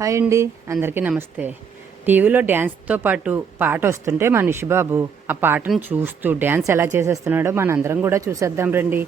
Hi అండి, అందరికీ నమస్తే. టీవీలో డ్యాన్స్తో పాటు పాట వస్తుంటే మా నిషిబాబు ఆ పాటను చూస్తూ డ్యాన్స్ ఎలా చేసేస్తున్నాడో మనందరం కూడా చూసేద్దాం రండి.